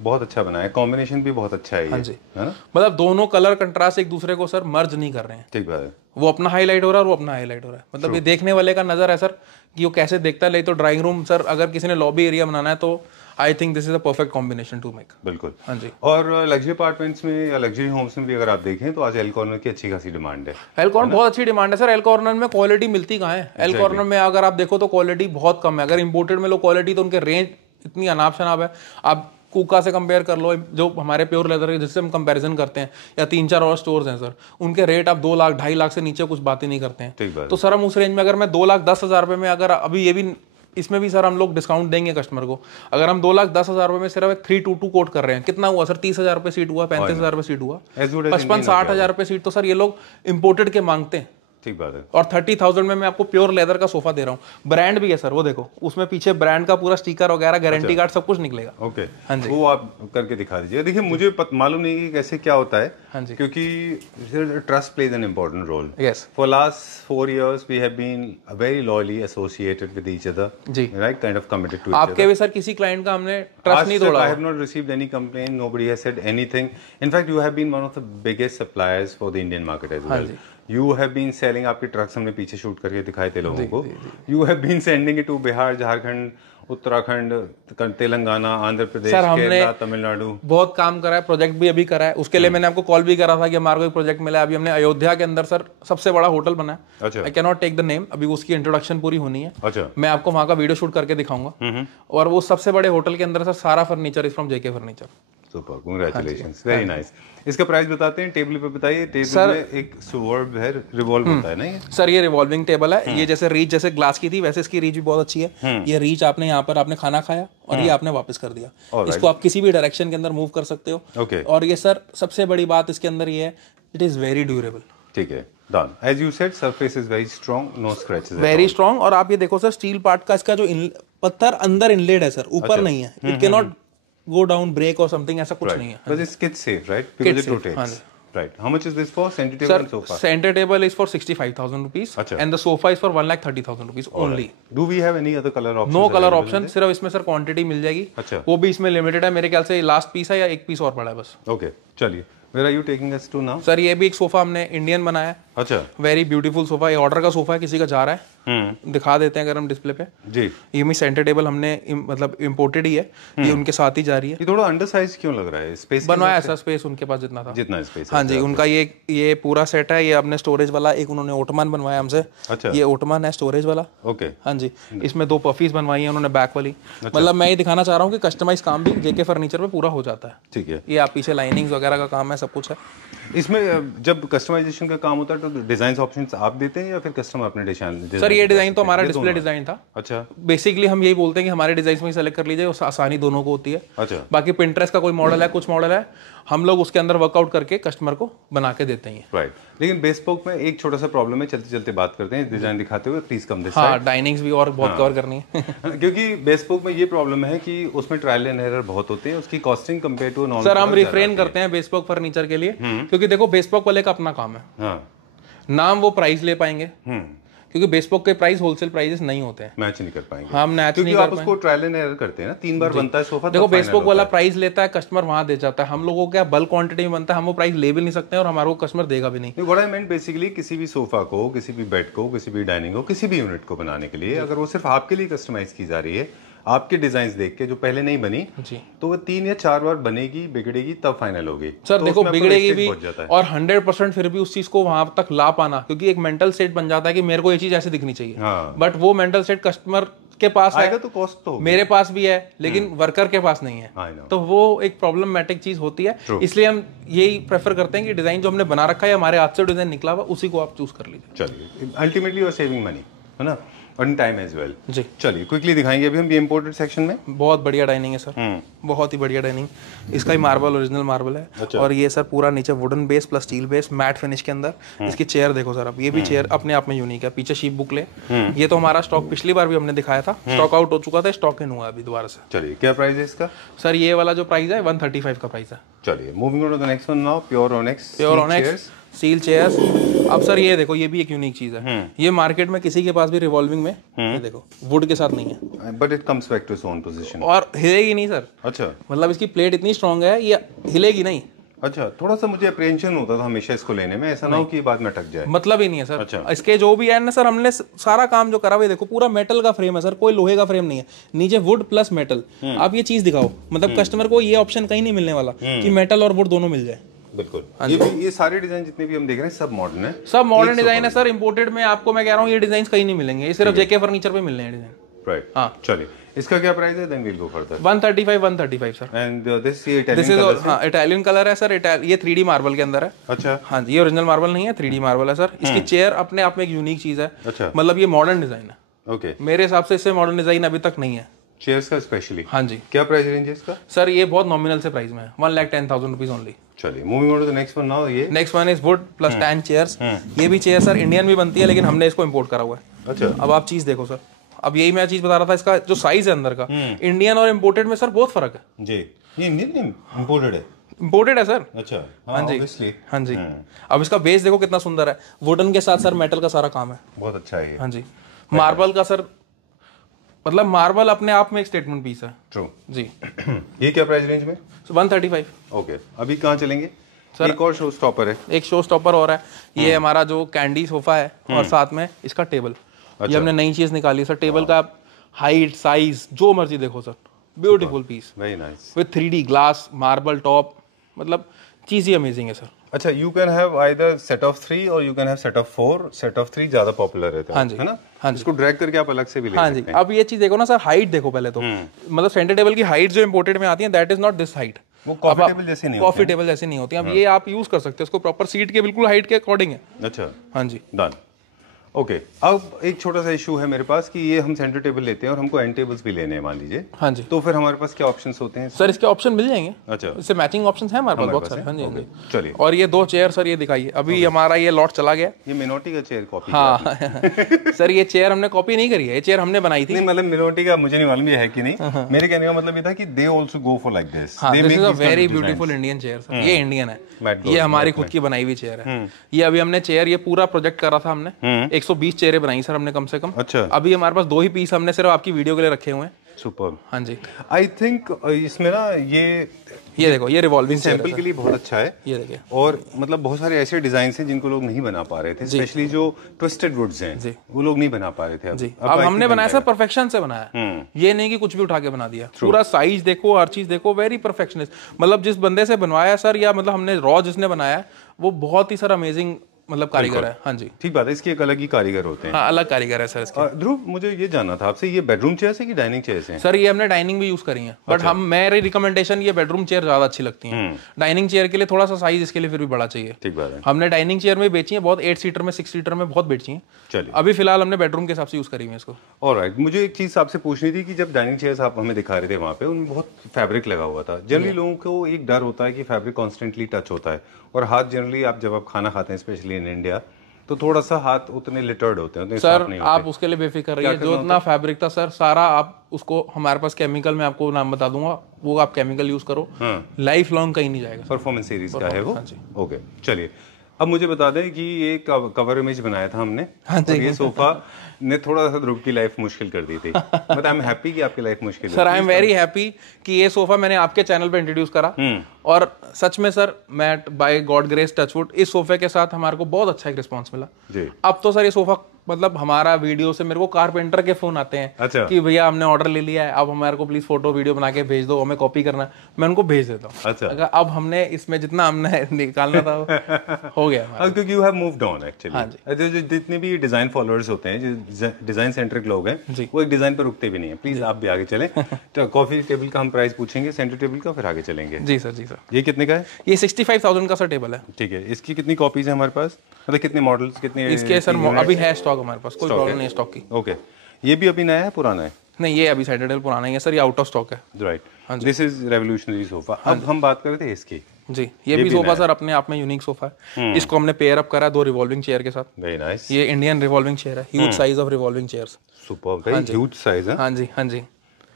बहुत अच्छा बना है, कॉम्बिनेशन भी बहुत अच्छा है। हाँ जी, है ना? मतलब दोनों कलर कंट्रास्ट एक दूसरे को सर मर्ज नहीं कर रहे हैं। ठीक बात है, वो अपना हाईलाइट हो रहा है और वो अपना हाईलाइट हो रहा है। मतलब ये देखने वाले का नजर है सर कि वो कैसे देखता है। तो ड्राइंग रूम सर, अगर किसी ने लॉबी एरिया बनाना है तो I think this is a perfect combination to make. बिल्कुल, हाँ जी। और लग्जरी अपार्टमेंट्स में या लग्जरी होम्स में भी अगर आप देखें तो आज एल कॉर्नर की अच्छी खासी डिमांड है। एल कॉर्नर बहुत अच्छी डिमांड है सर। एल कॉर्नर में क्वालिटी मिलती कहाँ है? एल कॉर्नर में अगर आप देखो तो क्वालिटी बहुत कम है। अगर इंपोर्टेड में लो क्वालिटी, तो उनके रेंज इतनी अनाप शनाप है। आप कूका से कंपेयर कर लो, जो हमारे प्योर लेदर के जिससे हम कंपैरिजन करते हैं, या 3-4 और स्टोर्स हैं सर, उनके रेट आप 2 लाख 2.5 लाख से नीचे कुछ बात ही नहीं करते हैं। तो सर हम उस रेंज में, अगर मैं 2,10,000 रुपये में, अगर अभी ये भी इसमें भी सर हम लोग डिस्काउंट देंगे कस्टमर को, अगर हम 2,10,000 रुपये में सिर्फ एक 322 कोट कर रहे हैं, कितना हुआ सर? 30,000 रुपये सीट हुआ, 35,000 रुपये सीट हुआ, 55-60,000 रुपये सीट तो सर ये लोग इम्पोर्टेड के मांगते हैं। ठीक बात है। और 30,000 में मैं आपको प्योर लेदर का सोफा दे रहा हूँ, ब्रांड भी है सर, वो देखो उसमें पीछे ब्रांड का पूरा स्टिकर वगैरह, गारंटी कार्ड सब कुछ निकलेगा। ओके, हाँ जी, वो आप करके दिखा दीजिए। देखिए मुझे मालूम नहीं कि कैसे क्या होता है, हाँ जी, क्योंकि trust plays an important role. Yes, for last 4 years we have been very loyally associated with each other, जी, right, kind of committed to each other. आपके भी सर किसी क्लाइंट का हमने ट्रस्ट नहीं तोड़ा। I have not received any complaint, nobody has said anything. In fact you have been one of the biggest suppliers for the Indian market as well. You have been selling, आपके trucks हमने पीछे shoot करके दिखाए थे लोगों को, you have been sending it to Bihar, Jharkhand, Uttarakhand, Telangana, Andhra Pradesh, Kerala, Tamil Nadu. बहुत काम करा है, प्रोजेक्ट भी अभी करा है, उसके लिए मैंने आपको कॉल भी करा था कि हमारे को एक प्रोजेक्ट मिला है। अभी हमने अयोध्या के अंदर सर सबसे बड़ा होटल बना है। अच्छा। I can not take the name, अभी उसकी इंट्रोडक्शन पूरी होनी है। अच्छा। मैं आपको वहाँ का वीडियो शूट करके दिखाऊंगा। और वो सबसे बड़े होटल के अंदर सर सारा furniture is from JK furniture. Super, congratulations, very nice. इसका प्राइस बताते हैं, टेबल पे बताइए। टेबल में एक स्वर्व है, रिवॉल्व होता है ना ये? सर ये रिवॉल्विंग टेबल है। ये जैसे रीच जैसे ग्लास की थी वैसे इसकी रीच भी बहुत अच्छी है। ये रीच आपने यहाँ पर आपने खाना खाया और ये आपने वापस कर दिया। इसको आप किसी भी डायरेक्शन के अंदर मूव कर सकते हो। और ये सर सबसे बड़ी बात इसके अंदर ये है, इट इज वेरी ड्यूरेबल। ठीक है, done. As you said, surface is very strong, no scratches, very strong. और आप ये देखो सर, स्टील पार्ट का इसका जो पत्थर अंदर इनलेड है सर, ऊपर नहीं है। It can not go down, break or something, ऐसा कुछ नहीं है। But it's kid safe, right? Because it rotates. Right. How much is this for? Center table and sofa? Center table is for 65,000 rupees, and the sofa is for 1,30,000 rupees only. Do we have any other color option? No color option, सिर्फ इसमें sir quantity मिल जाएगी। अच्छा। वो भी इसमें limited है, मेरे ख्याल से लास्ट पीस है या एक पीस और पड़ा है बस। ओके, चलिए। Where are you taking us to now? Sir ये भी एक सोफा हमने इंडियन बनाया है। अच्छा। वेरी ब्यूटीफुल सोफा, ये ऑर्डर का सोफा है, किसी का जा रहा है। दिखा देते हैं अगर हम डिस्प्ले पे। जी। ये भी सेंटर टेबल हमने मतलब इम्पोर्टेड ही है, ये उनके साथ ही जा रही है। ये थोड़ा अंडर साइज क्यों लग रहा है? स्पेस बनवाया सर, स्पेस उनके पास जितना था, जितना स्पेस। हाँ जी, उनका ये पूरा सेट है। ये अपने स्टोरेज वाला एक उन्होंने ओटमन बनवाया हमसे। अच्छा। ये ओटमन है स्टोरेज वाला। ओके। हाँ जी, इसमें 2 पफीज बनवाई है उन्होंने बैक वाली। मतलब मैं ये दिखाना चाह रहा हूँ कि कस्टमाइज काम भी जेके फर्नीचर पे पूरा हो जाता है। ठीक है। ये आप पीछे लाइनिंग्स वगैरह का काम है, सब कुछ है इसमें। जब कस्टमाइजेशन का काम होता है तो डिजाइन ऑप्शंस आप देते हैं या फिर कस्टमर अपने डिजाइन? सर ये डिजाइन तो हमारा डिस्प्ले डिजाइन था। अच्छा। बेसिकली हम यही बोलते हैं कि हमारे डिजाइन में सेलेक्ट कर लीजिए, उस आसानी दोनों को होती है। अच्छा। बाकी पिंटरेस्ट का कोई मॉडल है, कुछ मॉडल है, हम लोग उसके अंदर वर्कआउट करके कस्टमर को बना के देते हैं। राइट। लेकिन बेस्पोक में एक छोटा सा प्रॉब्लम है, चलते चलते बात करते हैं, डिजाइन दिखाते हुए प्लीज कम दिस साइड। हाँ, डाइनिंग्स भी और बहुत कवर करनी है क्योंकि बेस्पोक में ये प्रॉब्लम है कि उसमें ट्रायल एंड एरर बहुत होते हैं, उसकी costing compare to normal. Sir हम रिफ्रेन करते हैं बेस्पोक फर्नीचर के लिए, क्योंकि देखो बेस्पोक वाले का अपना काम है। हाँ। नाम वो प्राइस ले पाएंगे, क्योंकि बेस्पोक के प्राइस होलसेल प्राइसेस नहीं होते हैं, मैच नहीं कर पाएंगे। हम मैच क्योंकि आप उसको ट्रायल एंड एरर करते हैं ना, 3 बार बनता है सोफा। देखो बेस्पोक वाला प्राइस लेता है, कस्टमर वहां दे जाता है। हम लोगों को क्या बल्क क्वांटिटी में बनता है, हम वो प्राइस ले भी नहीं सकते हैं और हमारे को कस्टमर देगा भी नहीं। व्हाट आई मेंट बेसिकली, किसी भी सोफा को, किसी भी बेड को, किसी भी डाइनिंग को, किसी भी यूनिट को बनाने के लिए अगर वो सिर्फ आपके लिए कस्टमाइज की जा रही है, आपके डिजाइन देख के, जो पहले नहीं बनी जी, तो वो 3 या 4 बार बनेगी, बिगड़ेगी, तब फाइनल होगी। सर तो देखो बिगड़ेगी भी और 100% फिर भी उस चीज को वहां तक ला पाना, क्योंकि एक मेंटल सेट बन जाता है कि मेरे को ये चीज ऐसे दिखनी चाहिए। हाँ। बट वो मेंटल सेट कस्टमर के पास आएगा तो कॉस्ट तो मेरे पास भी है, लेकिन वर्कर के पास नहीं है, तो वो एक प्रॉब्लमेटिक चीज होती है। इसलिए हम यही प्रेफर करते हैं कि डिजाइन जो हमने बना रखा है, हमारे हाथ से डिजाइन निकला हुआ, उसी को आप चूज कर लीजिए। चलिए, ultimately you are saving money, है ना, और टाइम एज वेल। जी चलिए क्विकली दिखाएंगे अभी हम ये इंपोर्टेड सेक्शन में। बहुत बढ़िया डाइनिंग है सर, बहुत ही बढ़िया डाइनिंग। इसका ही मार्बल ओरिजिनल मार्बल है। अच्छा। और ये सर पूरा नीचे wooden base plus steel base matte finish के अंदर। इसकी चेयर देखो सर, अब ये भी चेयर अपने आप में यूनिक है। पीछे शीप बुकले, ये तो हमारा स्टॉक पिछली बार भी हमने दिखाया था, स्टॉक आउट हो चुका था, स्टॉक इन हुआ अभी दोबारा से। चलिए क्या प्राइस है इसका? सर ये वाला जो प्राइस है 135 का प्राइस है। चलिए moving on to the next one now, pure onyx. Pure onyx steel chairs. अब सर ये देखो, ये भी एक यूनिक चीज है, ये मार्केट में किसी के पास भी रिवॉल्विंग में, ये देखो वुड के साथ नहीं है, but it comes back to its own position और हिलेगी नहीं सर। अच्छा, मतलब इसकी प्लेट इतनी स्ट्रांग है, ये हिलेगी नहीं। अच्छा, थोड़ा सा मुझे अप्रेंशन होता था हमेशा इसको लेने में, ऐसा ना हो कि बाद में अटक जाए, मतलब ही नहीं है सर। अच्छा। इसके जो भी है ना सर, हमने सारा काम जो करा हुआ है, देखो पूरा मेटल का फ्रेम है सर, कोई लोहे का फ्रेम नहीं है, नीचे वुड प्लस मेटल। आप ये चीज दिखाओ, मतलब कस्टमर को ये ऑप्शन कहीं नहीं मिलने वाला कि मेटल और वुड दोनों मिल जाए। बिल्कुल। ये सारे डिजाइन जितने भी हम देख रहे हैं सब मॉडर्न है, सब मॉडर्न डिजाइन है सर। इंपोर्टेड में आपको मैं कह रहा हूँ ये डिजाइन कहीं नहीं मिलेंगे, ये सिर्फ जेके फर्नीचर पे मिलने हैं डिजाइन। राइट। हाँ चलिए इसका क्या प्राइस है? Then we'll go further. 135 sir. And this ये इटालियन कलर हाँ इटालियन कलर है सर। ये 3D मार्बल के अंदर है। अच्छा। हाँ जी, ये ओरिजिनल मार्बल नहीं है, 3D मार्बल है सर। इसकी चेयर अपने आप में एक यूनिक चीज है। अच्छा। मतलब ये मॉडर्न डिजाइन है। ओके। मेरे हिसाब से इससे मॉडर्न डिजाइन अभी तक नहीं है चेयर्स का स्पेशली। हाँ जी। क्या प्राइस रेंज है इसका? सर ये बहुत नॉमिनल से प्राइस में है, 1,10,000 रुपीज ओनली। चलिए moving on to the next one now. ये next one is wood plus tan chairs. ये भी चेयर सर इंडियन भी बनती है, लेकिन हमने इसको इम्पोर्ट करा हुआ है। अच्छा। अब आप चीज देखो सर, अब यही मैं चीज बता रहा था, इसका जो साइज है अंदर का, इंडियन और इम्पोर्टेड में सर बहुत फर्क है जी। ये इंडियन नहीं इम्पोर्टेड है? इम्पोर्टेड है सर। अच्छा। हाँ जी obviously। हाँ जी। अब इसका बेस देखो कितना सुंदर है, वुडन के साथ सर मेटल का सारा काम है। बहुत अच्छा है ये। हाँ जी। मार्बल का सर, मतलब मार्बल अपने आप में एक स्टेटमेंट पीस है। ट्रू जी। ये क्या प्राइस रेंज में? 135। ओके। अभी कहाँ चलेंगे सर? एक और शो स्टॉपर है। एक शो स्टॉपर और है, ये हमारा जो कैंडी सोफा है और साथ में इसका टेबल। ये हमने नई चीज निकाली सर। टेबल का हाइट साइज जो मर्जी देखो sir, beautiful piece very nice with 3D glass marble top, मतलब चीज ही अमेजिंग है सर। अच्छा, you can have either set of 3 और you can have set of 4। Set of 3 ज्यादा पॉपुलर रहता है, हाँ जी, है ना? हाँ जी। इसको ड्रैग करके आप अलग से भी ले हाँ सकते जी। हैं। अब ये चीज देखो ना सर, हाइट देखो पहले तो, मतलब सेंटर टेबल की हाइट जो इंपोर्टेड में आती है that is not this height. वो कॉफी टेबल जैसे नहीं होती। कॉफी टेबल जैसे नहीं होती। अब ये आप यूज कर सकते हो, उसको प्रॉपर सीट के बिल्कुल हाइट के अकॉर्डिंग है। अच्छा हाँ जी। डन। ओके। अब एक छोटा सा इशू है मेरे पास कि ये हम सेंटर टेबल लेते हैं और हमको एंड टेबल्स भी लेने हैं मान लीजिए, हाँ जी। तो फिर हमारे पास क्या ऑप्शंस होते हैं? सर इसके ऑप्शन मिल जाएंगे। अच्छा। इससे मैचिंग ऑप्शंस हैं हमारे पास बहुत सारे। हाँ जी हाँ जी। चलिए। और ये 2 चेयर सर, ये दिखाइए। अभी हमारा ये लॉट चला गया। ये मिनोटी का चेयर कॉपी हाँ सर ये चेयर हमने कॉपी नहीं करी है, ये चेयर हमने बनाई थी। नहीं मतलब मिनोटी का मुझे नहीं मालूम ये है कि नहीं। मेरे कहने का मतलब ये था कि they also go for like this. हाँ, this is a very beautiful Indian chair sir. ये इंडियन है, ये हमारी खुद की बनाई हुई चेयर है। ये अभी हमने चेयर, ये पूरा प्रोजेक्ट करा था हमने, 120 चेयरें बनाई सर हमने कम से कम। अच्छा। अभी हमारे पास 2 ही पीस हमने सिर्फ आपकी वीडियो के लिए रखे हुए हैं। सुपर। हाँ जी। आई थिंक इसमें ना ये देखो, ये रिवॉल्विंग सैंपल के लिए बहुत अच्छा है। ये देखिए। और मतलब बहुत सारे ऐसे डिजाइन हैं जिनको लोग नहीं बना पा रहे थे, स्पेशली जो ट्विस्टेड वुड्स हैं वो लोग नहीं बना पा रहे थे। जी। अब हमने बनाया सर परफेक्शन से बनाया, ये नहीं कि कुछ भी उठा के बना दिया। पूरा साइज देखो, हर चीज देखो, वेरी परफेक्शनिस्ट। मतलब जिस बंदे से बनवाया सर, या मतलब हमने रॉ जिसने बनाया, वो बहुत ही सर अमेजिंग मतलब कारीगर है। हाँ जी ठीक बात है, इसके एक अलग ही कारीगर होते हैं। हाँ, अलग कारीगर है सर इसके। ध्रुव मुझे ये जानना था आपसे, ये बेडरूम चेयर्स है कि डाइनिंग चेयर्स हैं? सर ये हमने डाइनिंग भी यूज करी है, बट हम मेरी रिकमेंडेशन ये बेडरूम चेयर ज्यादा अच्छी लगती है। डाइनिंग चेयर के लिए थोड़ा सा साइज इसके लिए फिर भी बड़ा चाहिए। ठीक बात है। हमने डाइनिंग चेयर में बेची है बहुत, 8 सीटर में, 6 सीटर में बहुत बेची है। चलिए। अभी फिलहाल हमने बेडरूम के हिसाब से यूज करी है इसको। ऑलराइट। मुझे एक चीज आपसे पूछनी थी कि जब डाइनिंग चेयर्स आप हमें दिखा रहे थे वहां पे, उनमें बहुत फैब्रिक लगा हुआ था। जनरली लोगों को एक डर होता है कि फैब्रिक कॉन्स्टेंटली टच होता है, और हाथ जनरली आप जब आप खाना खाते हैं स्पेशली इन इंडिया, तो थोड़ा सा हाथ उतने लिटर्ड होते हैं, सर आप उसके लिए बेफिक्र रहिए। जो इतना फैब्रिक था सर सारा, आप उसको हमारे पास केमिकल में आपको नाम बता दूंगा, वो आप केमिकल यूज करो, लाइफ लॉन्ग कहीं नहीं जाएगा। परफॉर्मेंस सीरीज का है वो। हाँ जी। ओके चलिए, अब मुझे बता दें कि ये कवर इमेज बनाया था हमने। हाँ जी। और ये सोफा ने थोड़ा सा ध्रुव की लाइफ मुश्किल कर दी थी, बट आई एम हैप्पी कि आपकी लाइफ मुश्किल sir I am very happy कि ये सोफा मैंने आपके चैनल पे इंट्रोड्यूस करा, और सच में सर मैं बाय गॉड ग्रेस टचवुड इस सोफे के साथ हमारे को बहुत अच्छा एक रिस्पांस मिला जी। अब तो सर ये सोफा मतलब हमारा वीडियो से मेरे को कारपेंटर के फोन आते हैं। अच्छा। कि भैया हमने ऑर्डर ले लिया है, अब हमारे को प्लीज फोटो वीडियो बना के भेज दो, हमें कॉपी करना है, मैं उनको भेज देता हूँ। अच्छा। अगर अब हमने इसमें जितना हमने निकालना था हो गया, क्योंकि you have moved on actually. जो जितने भी डिजाइन फॉलोअर्स होते हैं, जो डिजाइन सेंट्रिक लोग हैं, वो एक डिजाइन पर रुकते भी नहीं है। प्लीज आप भी आगे चलें। तो कॉफी टेबल का हम प्राइस पूछेंगे, सेंटर टेबल का, फिर आगे चलेंगे। जी सर। जी सर। ये कितने का है? ये 65,000 का सर टेबल है। ठीक है। इसकी कितनी कॉपीज है हमारे पास, मतलब कितने मॉडल्स, कितने इसके? सर अभी है स्टॉक हमारे पास, कोई प्रॉब्लम नहीं है स्टॉक की। ओके। ये भी अभी नया है पुराना है? नहीं, ये अभी सैटरडे पुराना ही है सर, ये आउट ऑफ स्टॉक है। Right. This is revolutionary sofa. अब हम बात कर रहे थे इसकी। जी, ये भी सोफा सर अपने आप में यूनिक सोफा है। इसको हमने पेयर अप करा 2 रिवॉल्विंग चेयर के साथ। Very nice. ये इंडियन रिवॉल्विंग चेयर है, huge size of revolving chairs. Super, very huge size है। हाँ जी हाँ जी,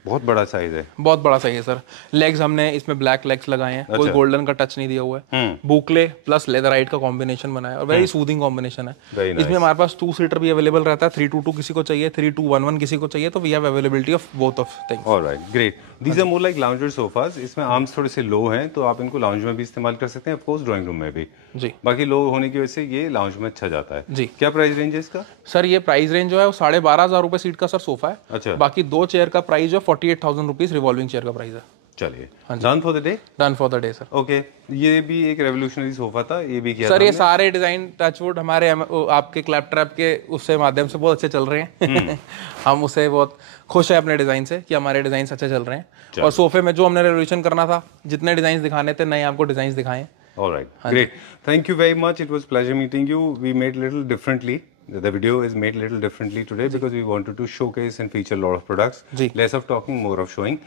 बहुत बड़ा साइज है। बहुत बड़ा साइज है सर। लेग्स हमने इसमें ब्लैक लेग्स लगाए हैं। कोई गोल्डन का टच नहीं दिया हुआ है। बुकले प्लस लेदराइट का कॉम्बिनेशन बनाया है, और वेरी सूदिंग कॉम्बिनेशन है। इसमें हमारे पास 2 सीटर भी अवेलेबल रहता है, 322 किसी को चाहिए, 3211 किसी को चाहिए, तो we have availability of both of things. Alright, great. These are more like lounger sofas. इसमें आर्म्स थोड़े से लो हैं, तो आप इनको लाउंज में भी इस्तेमाल कर सकते हैं, ऑफ कोर्स ड्राइंग रूम में भी। जी। बाकी लो होने की वजह से ये लाउंज में अच्छा जाता है। जी। क्या प्राइस रेंज है इसका? सर ये प्राइस रेंज जो है वो 12,500 रुपए सीट का सर सोफा है। अच्छा। बाकी 2 चेयर का प्राइस जो 48,000 रुपीज रिवॉल्विंग चेयर का प्राइस है। चलिए, done for the day. Done for the day sir. Okay, ये भी एक रेवोल्यूशनरी सोफा था, ये भी किया सर। था ये सारे डिजाइन टचवुड हमारे आपके क्लैपट्रैप के उससे माध्यम से बहुत अच्छे चल रहे हैं। हम उससे बहुत खुश हैं अपने डिजाइन से कि हमारे डिजाइन अच्छे चल रहे हैं। और सोफे में जो हमने रेवोल्यूशन करना था, जितने डिजाइन दिखाने थे, नए आपको डिजाइन दिखाएं। All right, great. Thank you very much. It was pleasure meeting you. We made little differently. The video is made little differently today because we wanted to showcase and feature a lot of products. Less of talking, more of showing.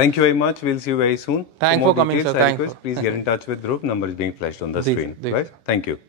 Thank you very much. We'll see you very soon. Thanks for coming, sir. Please get in touch with Dhruv. Number is being flashed on the screen. Right? Thank you.